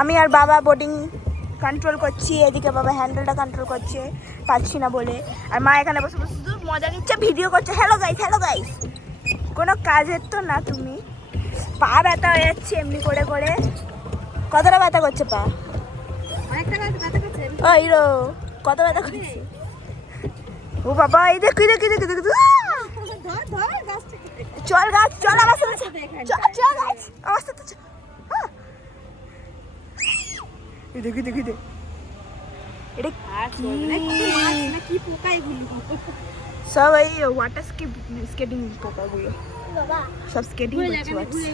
আমি আর বাবা boating control করছি, এদিকে বাবা হ্যান্ডেলটা কন্ট্রোল করছে, পাচ্ছি না বলে। আর মা এখানে বসে বসে শুধু মজা নিচ্ছে, ভিডিও করছে। হ্যালো গাইস, কোনো কাজের তো না তুমি। পা ব্যথা হয়ে যাচ্ছে এমনি করে করে। কতটা ব্যথা করছে পা? ওই রো কত ব্যথা করছে? ও বাবা, এই দেখ চল গাছ, চল আমার সাথে চল গাছ, আমার সাথে চল। দেখি এটা কি পোকা এগুলো? সব এই ওয়াটার স্কেটিং পোকাগুলো, সব স্কেটিং করছে।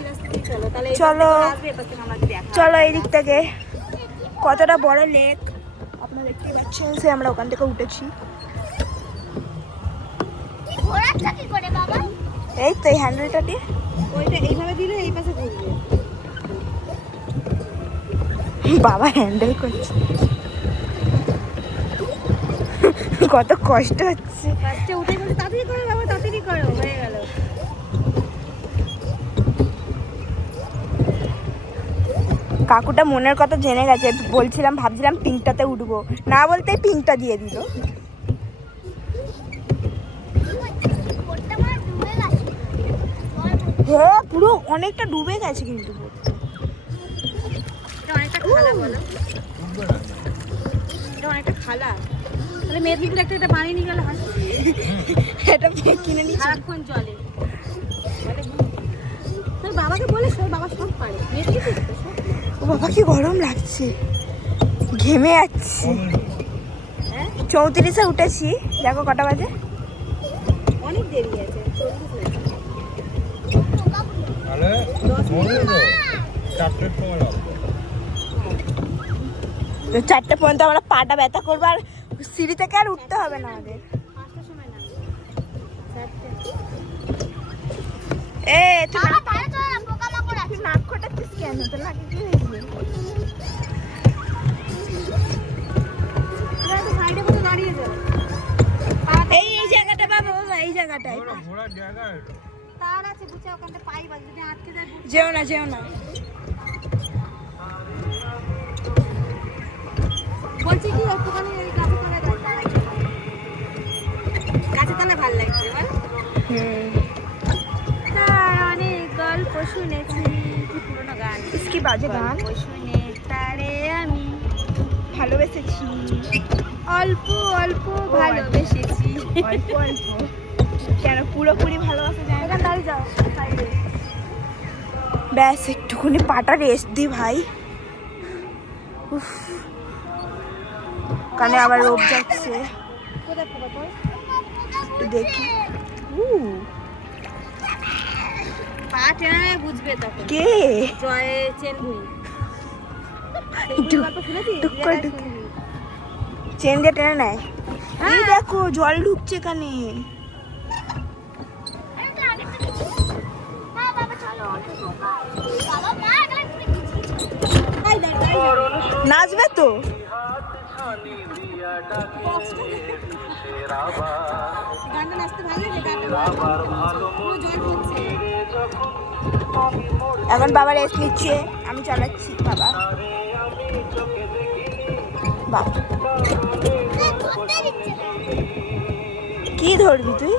চলো এই দিক থেকে কতটা বড় লেক আপনারা দেখতেই পাচ্ছেন। সে আমরা ওখান থেকে উঠেছি। এই তো এই হ্যান্ডেলটা দিয়ে ওইটা এইভাবে দিলে এই পাশে ঘুরবে। বাবা হ্যান্ডেল করছে, কত কষ্ট হচ্ছে। তাড়াতাড়ি করো, হয়ে গেল। কাকুটা মনের কথা জেনে গেছে। বলছিলাম, ভাবছিলাম পিঙ্কটাতে উঠবো, না বলতে পিঙ্কটা দিয়ে দিল। হ্যাঁ, পুরো অনেকটা ডুবে গেছে কিন্তু। অনেকটা খালা, তাহলে মেদিনীপুর একটা পানি নিয়ে গেলে হয়। এটা কিনে নিই সারাক্ষণ জলে। তোর বাবাকে বলে, তোর বাবা সব পারে। ও বাবা কি গরম লাগছে, ঘেমে যাচ্ছি। 34-এ উঠেছি, দেখো কটা বাজে, অনেক দেরি আছে। 4টে পর্যন্ত আমরা পাটা ব্যথা করবো, আর সিঁড়ি থেকে আর উঠতে হবে না আমাদের। এ তুই নাক খোটাচ্ছিস কেন? তোর নাকে কি হয়েছে? এই জায়গাটা বাবা, এই জায়গাটায় যেও না বলছি কি, একটুখানি গাছে তলায় ভালো লাগছে। তার অনেক গল্প শুনেছি, কি পুরোনো গান, কি বাজে গান। শুনে তারে আমি ভালোবেসেছি, অল্প অল্প ভালোবেসেছি। অল্প কেন, পুরোপুরি ভালোবাসা যায় না। তাই যাও ব্যাস, একটুখানি পাটা রেস্ট দি ভাই। কানে আবার রোগ যাচ্ছে, একটু দেখি। পা টেনে বুঝবে তখন কে জয়ে চেন ভুই। চেন দিয়ে টেনে নেয়। এই দেখো জল ঢুকছে কানে। নাচবে তো? এখন বাবা রেস্ট নিচ্ছে, আমি চালাচ্ছি। বাবা কি ধরবি তুই?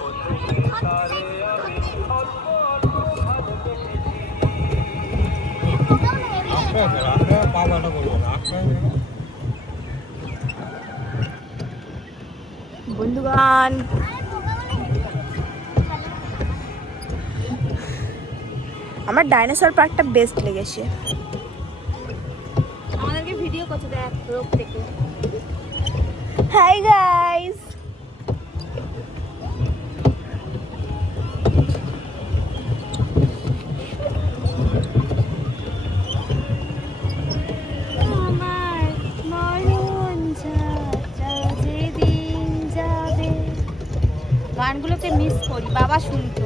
বন্ধুগণ, আমার ডাইনোসর পার্কটা বেস্ট লেগেছে। আমাদেরকে ভিডিও করতে দেখ রোগ থেকে। হাই গাইস, গানগুলোকে মিস করি। বাবা শুনতো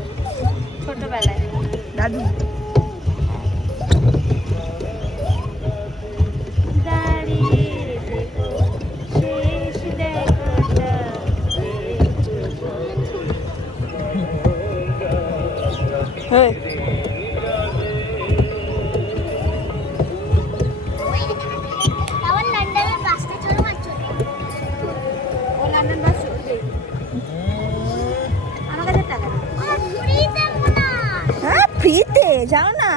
ছোটবেলায়, দাদু। যাও না,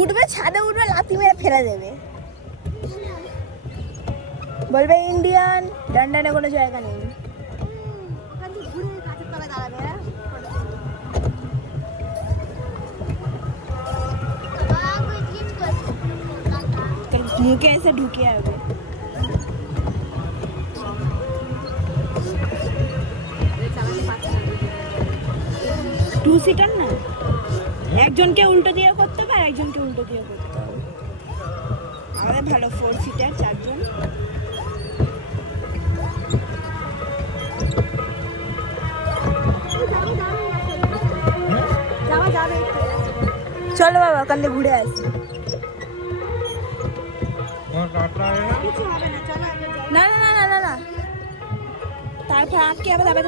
উঠবে ছাদে, উঠবে লাথি মেরে ফেলে দেবে, বলবে ইন্ডিয়ান, লন্ডনে কোনো জায়গা নেই। মুখে এসে ঢুকে আসবে। টু সিটার না, একজনকে উল্টো দিয়ে করতে হবে আর একজনকে উল্টো দিয়ে করতে হবে। আমাদের ভালো 4 সিটার, 4 জন। চলো বাবা ওখান থেকে ঘুরে আসি। না না না না না না, তারপর আটকে আবার যাবে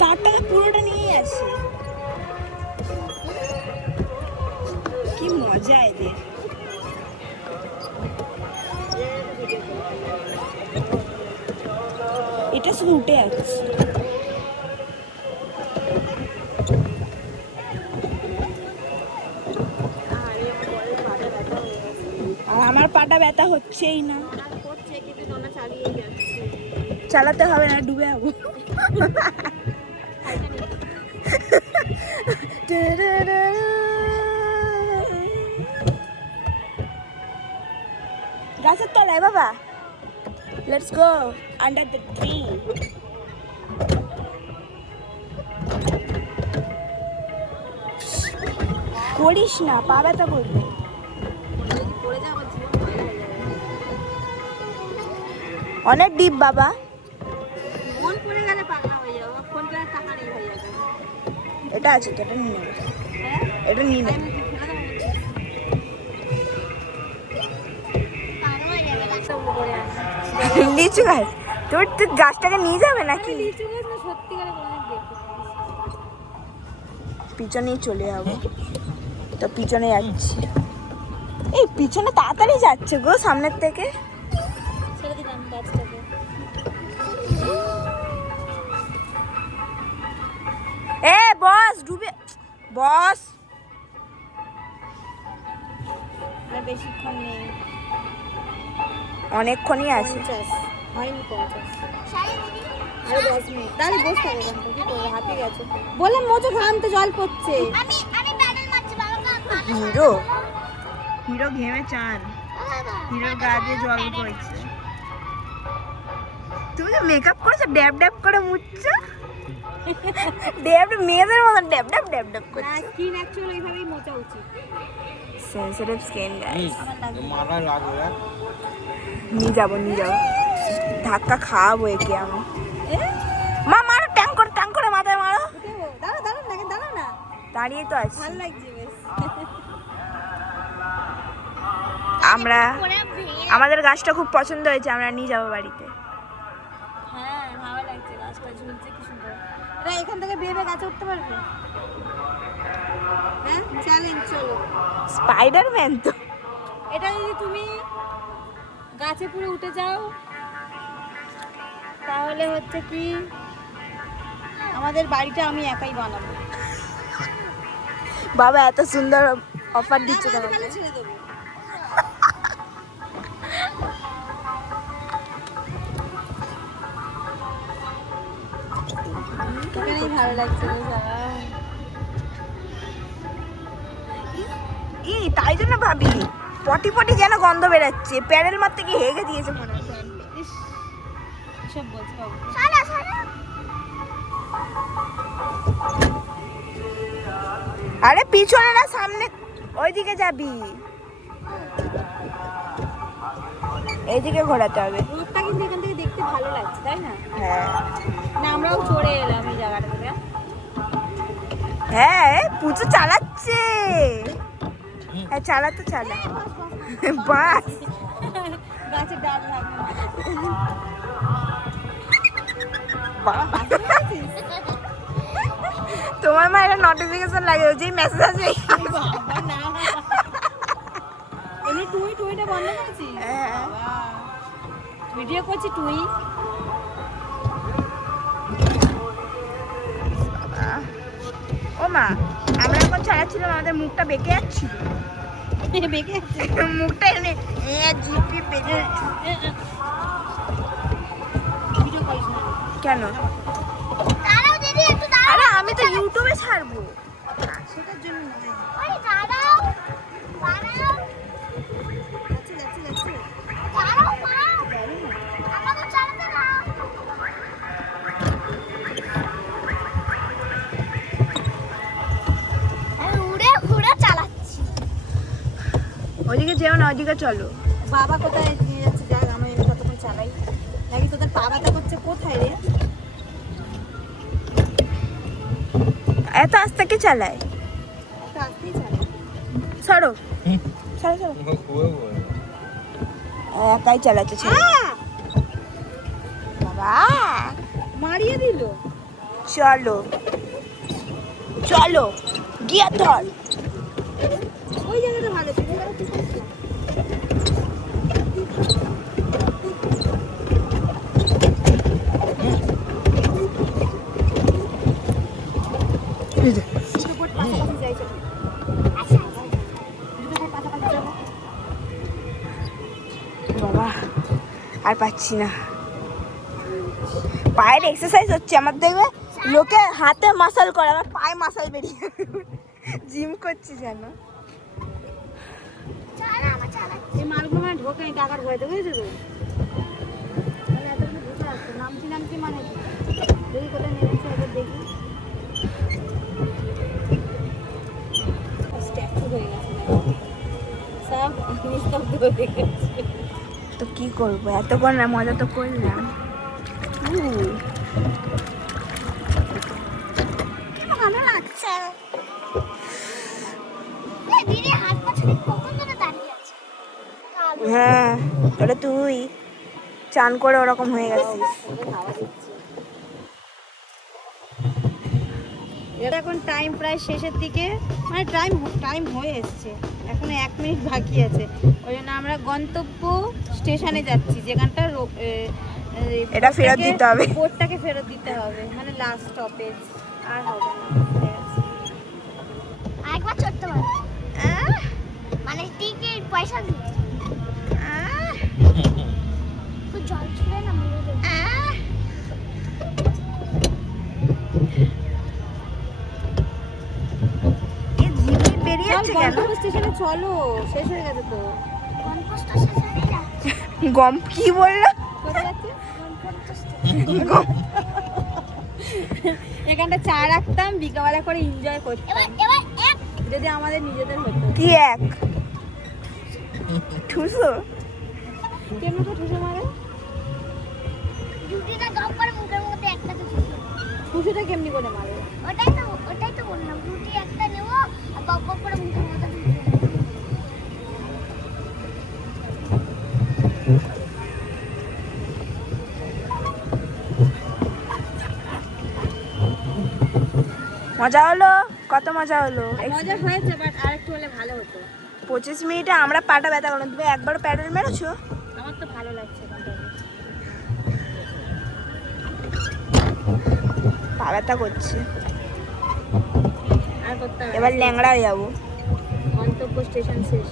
তার টাকা পুরোটা নিয়ে আসি। কি মজা এদের। এটা শুধু উঠে যাচ্ছে। আমার পাটা ব্যথা হচ্ছেই না, চালাতে হবে না, ডুবে যাবো। গাছের তলায় বাবা, let's go under the tree. করিস না, পা ব্যথা করবে। অনেক ডিপ বাবা, এটা আছে তো, এটা নিয়ে নেবে, এটা নিয়ে নেবে। লিচু গাছ, তোর গাছটাকে নিয়ে যাবে নাকি? পিছনেই চলে যাবো, তো পিছনে যাচ্ছি। এই পিছনে তাড়াতাড়ি যাচ্ছে গো সামনের থেকে। এ বস, ডুবে বস। আর বেশিক্ষণ নেই, অনেকক্ষণই আছে। বললাম মোচো ঘামতে জল পড়ছে। হিরো হিরো ঘেমে চান, হিরোর গা দিয়ে জল পড়ছে। তুমি যে মেকআপ করেছো, ড্যাব ড্যাব করে মুছছো, ড্যাব মেয়েদের মতো ড্যাব ড্যাব ড্যাব ড্যাব করছো। স্কিন অ্যাকচুয়ালি এইভাবেই মোছা উচিত, সেনসিটিভ স্কিন গাইস। মারা লাগবে, নিয়ে যাবো ধাক্কা খাওয়াবো একে আমি। মা মারো, ট্যাং করে মাথায় মারো। দাঁড়াও না, দাঁড়িয়ে তো আছি। ভালো লাগছে বেশ। আমরা, আমাদের গাছটা খুব পছন্দ হয়েছে, আমরা নিয়ে যাবো বাড়িতে। হ্যাঁ ভালো লাগছে, গাছটা ঝুলছে কি সুন্দর। এরা এখান থেকে বেয়ে গাছে উঠতে পারবে? হ্যাঁ চ্যালেঞ্জ, চলো। স্পাইডারম্যান তো এটা। যদি তুমি গাছে পুরো উঠে যাও তাহলে হচ্ছে কি আমাদের বাড়িটা আমি একাই বানাবো। বাবা এত সুন্দর অফার দিচ্ছে তোমাকে। ভালো লাগছে, তাই জন্য ভাবি পটি পটি যেন গন্ধ বেরাচ্ছে, প্যানেল মারতে গিয়ে হেগে দিয়েছে মনে হয়। আরে পিছনে না, সামনে, ওইদিকে যাবি, এইদিকে ঘোরাতে হবে। রোডটা কিন্তু এখান থেকে দেখতে ভালো লাগছে, তাই না? হ্যাঁ না, আমরাও চড়ে এলাম এই জায়গাটা থেকে। হ্যাঁ পুজো চালাচ্ছে, হ্যাঁ চালা বাস। গাছের ডাল তোমার মা একটা নোটিফিকেশন লাগে, যেই মেসেজ আসে টুইটা বন্ধ করেছি, ভিডিও করছি টুই। মা আমরা এখন চালাচ্ছিলাম, আমাদের মুখটা বেঁকে যাচ্ছিল। বেঁকে মুখটা এনে জিপি বেঁকে কেন? আরে আমি তো ইউটিউবে ছাড়বো, সেটার জন্য ওইদিকে যেও না, ওইদিকে চলো। বাবা কোথায় নিয়ে যাচ্ছে? যাক আমি ততক্ষণ চালাই নাকি তোদের পা ব্যথা করছে কোথায় রে? এত আস্তে কে চালায়? একটা আসতেই চালাই। সরো সরো সরো, একাই চালাচ্ছে ছেলে। বাবা মারিয়ে দিল। চলো চলো, গিয়ে ধর। ওই জায়গাটা ভালো ছিল, ওই জায়গাটা ঠিক আছে। দুটো বোট পাশাপাশি যাই চলো। দুটো বোট পাশাপাশি যাবো। বাবা আর পাচ্ছি না, পায়ের এক্সারসাইজ হচ্ছে আমার। দেখবে লোকে হাতে মাসাল করে, আমার পায়ে মাসাল বেরিয়ে জিম করছি যেন। এই মালগুলো মানে ঢোকেনি টাকার ভয়তে, বুঝেছো তো? মানে এতগুলো ঢুকে আসছে, নামছিলাম কি মানে কি? দেখি কোথায় নেমেছে একবার দেখি। স্ট্যাচু হয়ে গেছে না, সব নিস্তব্ধ হয়ে গেছে। তো কি করবো, এতক্ষণ না মজা তো করলাম। ভালো লাগছে। দিদি হাত পা কখন ধরে দাঁড়িয়ে আছে? হ্যাঁ তাহলে তুই চান করে ওরকম হয়ে গেছিস। এটা এখন টাইম প্রায় শেষের দিকে, মানে টাইম হয়ে এসছে, এখন 1 মিনিট বাকি আছে। ওই জন্য আমরা গন্তব্য স্টেশনে যাচ্ছি, যেখানটা এটা ফেরত দিতে হবে, বোর্ডটাকে ফেরত দিতে হবে, মানে লাস্ট স্টপেজ আর হবে না। আরেকবার চড়তে পারবে, মানে টিকিট পয়সা দিয়ে খুব জল ছুড়ে না মেরে দেবে। এ জিভে বেরিয়ে যাচ্ছে কেন? গন্তব্য স্টেশনে চলো, শেষ হয়ে গেছে তো। গন্তব্য স্টেশনে যাচ্ছে। গম কি বললো? কোথায় যাচ্ছে? গন্তব্য স্টেশন। এখানটা চা রাখতাম, বিকাবেলা করে এনজয় করতাম, এবার এক যদি আমাদের নিজেদের হতো। কি এক ঠুসো? কেমন তো ঠুসে মারে? রুটিটা গপ করে মুখের মধ্যে একটা তো ছিল। ঠুসেটা কেমনি করে মারে? ওটাই তো বললাম, রুটি একটা নেব আর গপ গপ করে মুখের মধ্যে ঢুকিয়ে দেবো। মজা হলো, কত মজা হলো। মজা হয়েছে, বাট আরেকটু হলে ভালো হতো। 25 মিনিটে আমরা পাটা ব্যথা করলাম, তুমি একবার প্যাডেল মেরেছো? আমার তো ভালো লাগছে এখানটা। পা ব্যথা করছে, আর করতে হবে না। এবার ল্যাংড়া হয়ে যাবো। গন্তব্য স্টেশন শেষ।